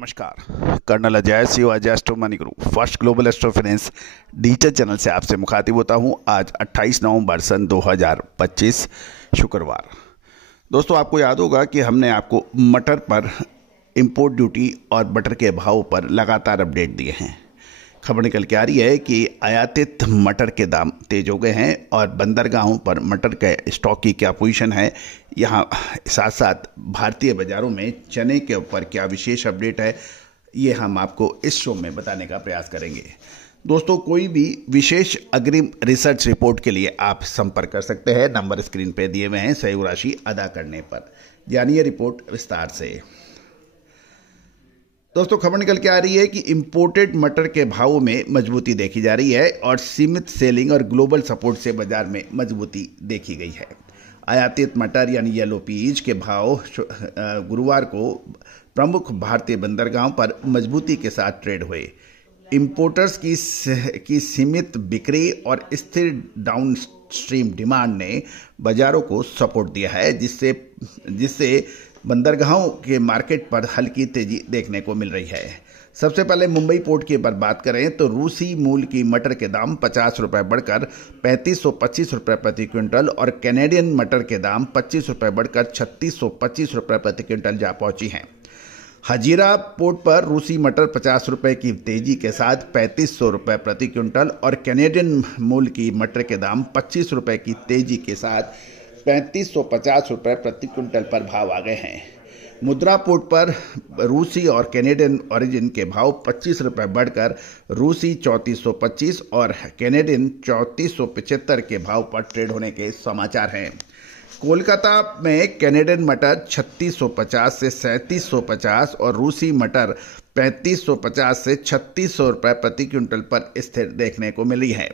नमस्कार। Colonel Ajay Singh Ajay astro money guru first global astro finance digital channel से आपसे मुखातिब होता हूं। आज 28 नवंबर सन 2025 शुक्रवार। दोस्तों, आपको याद होगा कि हमने आपको मटर पर इंपोर्ट ड्यूटी और मटर के भाव पर लगातार अपडेट दिए हैं। खबर निकल के आ रही है कि आयातित मटर के दाम तेज हो गए हैं और बंदरगाहों पर मटर के स्टॉक की क्या पोजीशन है, यहाँ साथ साथ भारतीय बाज़ारों में चने के ऊपर क्या विशेष अपडेट है, ये हम आपको इस शो में बताने का प्रयास करेंगे। दोस्तों, कोई भी विशेष अग्रिम रिसर्च रिपोर्ट के लिए आप संपर्क कर सकते हैं। नंबर स्क्रीन पर दिए हुए हैं। सहयोग राशि अदा करने पर जानिए रिपोर्ट विस्तार से। दोस्तों, खबर निकल के आ रही है कि इंपोर्टेड मटर के भावों में मजबूती देखी जा रही है और सीमित सेलिंग और ग्लोबल सपोर्ट से बाजार में मजबूती देखी गई है। आयातित मटर यानी येलो पीज के भाव गुरुवार को प्रमुख भारतीय बंदरगाहों पर मजबूती के साथ ट्रेड हुए। इंपोर्टर्स की सीमित बिक्री और स्थिर डाउन स्ट्रीम डिमांड ने बाजारों को सपोर्ट दिया है, जिससे बंदरगाहों के मार्केट पर हल्की तेजी देखने को मिल रही है। सबसे पहले मुंबई पोर्ट की बात करें तो रूसी मूल की मटर के दाम 50 रुपये बढ़कर 3525 रुपये प्रति क्विंटल और कैनेडियन मटर के दाम 25 रुपये बढ़कर 3625 रुपये प्रति क्विंटल जा पहुंची हैं। हजीरा पोर्ट पर रूसी मटर 50 रुपये की तेजी के साथ 3500 रुपये प्रति क्विंटल और कैनेडियन मूल की मटर के दाम 25 रुपये की तेजी के साथ 3550 रुपये प्रति क्विंटल पर भाव आ गए हैं। मुद्रा पोर्ट पर रूसी और कैनेडियन ओरिजिन के भाव 25 रुपये बढ़कर रूसी 3425 और कैनेडियन 3475 के भाव पर ट्रेड होने के समाचार हैं। कोलकाता में कैनेडियन मटर 3650 से 3750 और रूसी मटर 3550 से 3600 रुपये प्रति क्विंटल पर स्थिर देखने को मिली है।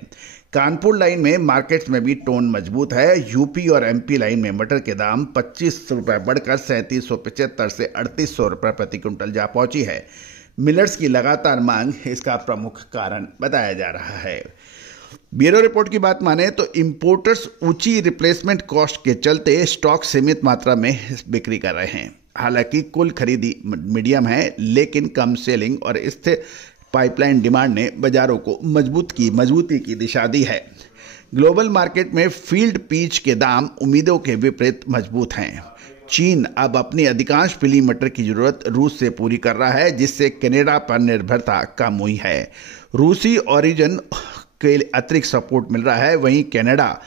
कानपुर लाइन में मार्केट्स में भी टोन मजबूत है। यूपी और एमपी लाइन में मटर के दाम 25 रुपये बढ़कर 3775 से 3800 रुपये प्रति क्विंटल जा पहुंची है। मिलर्स की लगातार मांग इसका प्रमुख कारण बताया जा रहा है। ब्यूरो रिपोर्ट की बात माने तो इंपोर्टर्स ऊंची रिप्लेसमेंट कॉस्ट के चलते स्टॉक सीमित मात्रा में बिक्री कर रहे हैं। हालांकि कुल खरीदी मीडियम है, लेकिन कम सेलिंग और स्थिर पाइपलाइन डिमांड ने बाजारों को मजबूती की दिशा दी है। ग्लोबल मार्केट में फील्ड पीच के दाम उम्मीदों के विपरीत मजबूत हैं। चीन अब अपनी अधिकांश पीली मटर की जरूरत रूस से पूरी कर रहा है, जिससे कनाडा पर निर्भरता कम हुई है। रूसी ओरिजिन के अतिरिक्त सपोर्ट मिल रहा है। वहीं कनाडा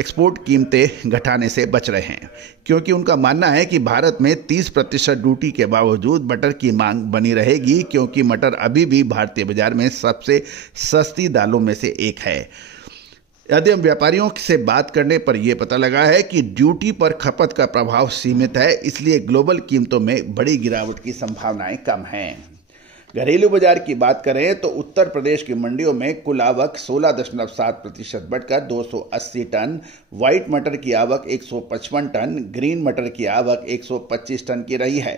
एक्सपोर्ट कीमतें घटाने से बच रहे हैं, क्योंकि उनका मानना है कि भारत में 30% ड्यूटी के बावजूद मटर की मांग बनी रहेगी, क्योंकि मटर अभी भी भारतीय बाजार में सबसे सस्ती दालों में से एक है। यदि हम व्यापारियों से बात करने पर यह पता लगा है कि ड्यूटी पर खपत का प्रभाव सीमित है, इसलिए ग्लोबल कीमतों में बड़ी गिरावट की संभावनाएं कम हैं। घरेलू बाजार की बात करें तो उत्तर प्रदेश की मंडियों में कुल आवक 16.7% बढ़कर 280 टन, व्हाइट मटर की आवक 155 टन, ग्रीन मटर की आवक 125 टन की रही है।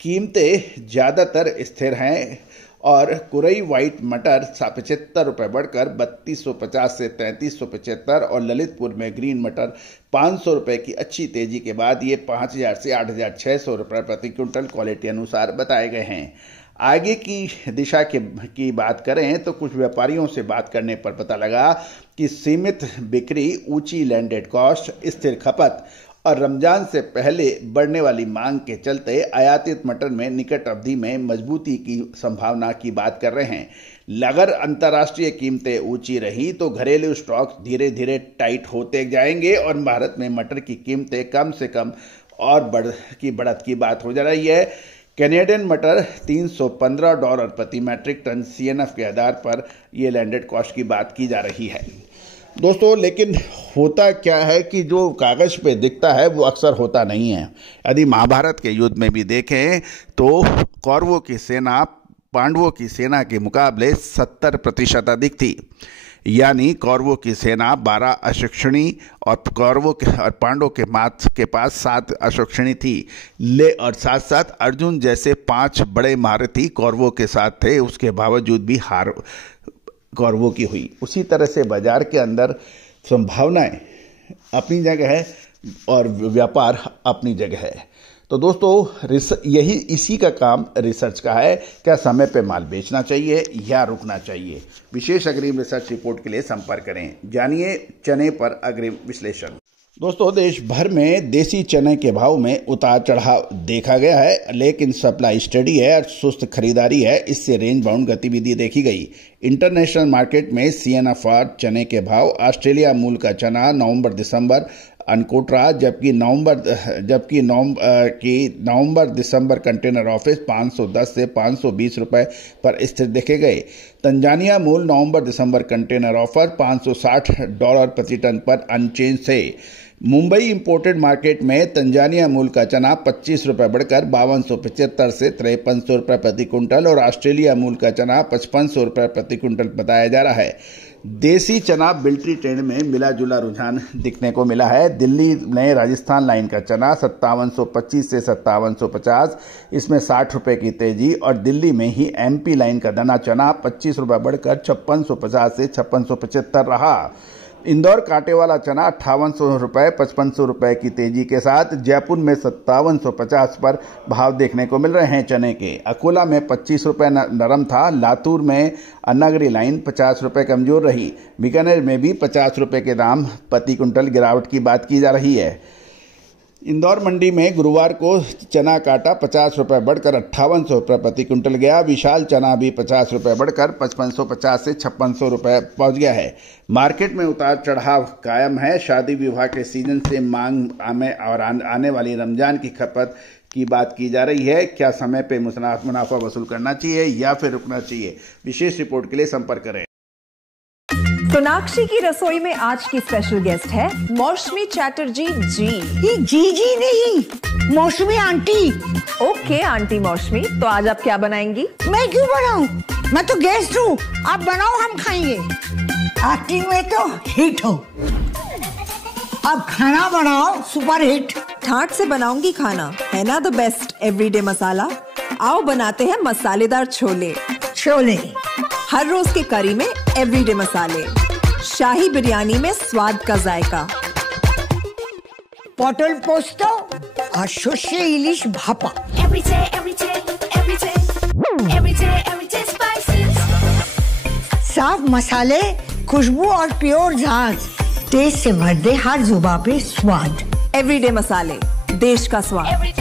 कीमतें ज़्यादातर स्थिर हैं और कुरई व्हाइट मटर 75 रुपये बढ़कर 3250 से 3375 और ललितपुर में ग्रीन मटर 500 रुपये की अच्छी तेजी के बाद ये 5000 से 8600 रुपये प्रति क्विंटल क्वालिटी अनुसार बताए गए हैं। आगे की दिशा की बात करें तो कुछ व्यापारियों से बात करने पर पता लगा कि सीमित बिक्री, ऊंची लैंडेड कॉस्ट, स्थिर खपत और रमजान से पहले बढ़ने वाली मांग के चलते आयातित मटर में निकट अवधि में मजबूती की संभावना की बात कर रहे हैं। अगर अंतर्राष्ट्रीय कीमतें ऊंची रही तो घरेलू स्टॉक धीरे धीरे टाइट होते जाएंगे और भारत में मटर की कीमतें कम से कम और बढ़त की बात हो जा रही है। कैनेडियन मटर $315 प्रति मैट्रिक टन CNF के आधार पर ये लैंडेड कॉस्ट की बात की जा रही है। दोस्तों, लेकिन होता क्या है कि जो कागज़ पे दिखता है वो अक्सर होता नहीं है। यदि महाभारत के युद्ध में भी देखें तो कौरवों की सेना पांडवों की सेना के मुकाबले 70% अधिक थी, यानी कौरवों की सेना 12 अश्विनी और पांडवों के पास 7 अश्विनी थी। और साथ साथ अर्जुन जैसे 5 बड़े महारथी कौरवों के साथ थे, उसके बावजूद भी हार कौरवों की हुई। उसी तरह से बाजार के अंदर संभावनाएं अपनी जगह है और व्यापार अपनी जगह है। तो दोस्तों यही इसी का काम रिसर्च का है, क्या समय पे माल बेचना चाहिए या रुकना चाहिए। विशेष अग्रिम रिसर्च रिपोर्ट के लिए संपर्क करें। जानिए चने पर अग्रिम विश्लेषण। दोस्तों, देश भर में देसी चने के भाव में उतार चढ़ाव देखा गया है, लेकिन सप्लाई स्टेडी है और सुस्त खरीदारी है, इससे रेंज बाउंड गतिविधि देखी गई। इंटरनेशनल मार्केट में CNFR चने के भाव ऑस्ट्रेलिया मूल का चना नवंबर-दिसंबर अनकोट रहा, जबकि नवंबर-दिसंबर कंटेनर ऑफिस 510 से 520 रुपए पर स्थिर देखे गए। तंजानिया मूल नवंबर-दिसंबर कंटेनर ऑफर $560 प्रति टन पर अनचेंज थे। मुंबई इंपोर्टेड मार्केट में तंजानिया मूल का चना 25 रुपये बढ़कर 5275 से 5300 रुपये प्रति कुंटल और ऑस्ट्रेलिया मूल का चना 5500 रुपये प्रति कुंटल बताया जा रहा है। देसी चना बिल्ट्री ट्रेंड में मिला जुला रुझान दिखने को मिला है। दिल्ली में राजस्थान लाइन का चना 5725 से 5750, इसमें 60 रुपये की तेजी, और दिल्ली में ही MP लाइन का दाना चना 25 रुपये बढ़कर 5650 से 5675 रहा। इंदौर कांटे वाला चना 5800 रुपये 5500 रुपये की तेजी के साथ जयपुर में 5750 पर भाव देखने को मिल रहे हैं चने के। अकोला में 25 रुपये नरम था। लातूर में अन्नागिरी लाइन 50 रुपये कमजोर रही। बीकानेर में भी 50 रुपये के दाम प्रति कुंटल गिरावट की बात की जा रही है। इंदौर मंडी में गुरुवार को चना काटा 50 रुपये बढ़कर 5800 रुपये प्रति कुंटल गया। विशाल चना भी 50 रुपये बढ़कर 5550 से 5600 रुपये पहुंच गया है। मार्केट में उतार चढ़ाव कायम है। शादी विवाह के सीजन से मांग में और आने वाली रमजान की खपत की बात की जा रही है। क्या समय पे मुनाफा वसूल करना चाहिए या फिर रुकना चाहिए? विशेष रिपोर्ट के लिए संपर्क करें। सोनाक्षी की रसोई में आज की स्पेशल गेस्ट है मौसमी चैटर्जी जी। ये जी नहीं, मौसमी आंटी। ओके आंटी मौसमी, तो आज आप क्या बनाएंगी? मैं क्यों बनाऊं? मैं तो गेस्ट हूँ, आप बनाओ, हम खाएंगे। एक्टिंग में तो हिट हो, अब खाना बनाओ सुपर हिट। ठाट से बनाऊंगी खाना, है ना द बेस्ट एवरीडे मसाला। आओ बनाते हैं मसालेदार छोले। हर रोज के करी में एवरीडे मसाले, शाही बिरयानी में स्वाद का जायका, पटल पोस्तो और शुष्य इलिश भापा। साफ मसाले, खुशबू और प्योर झांझ, टेस्ट से भर दे हर जुबान पे स्वाद। एवरीडे मसाले, देश का स्वाद।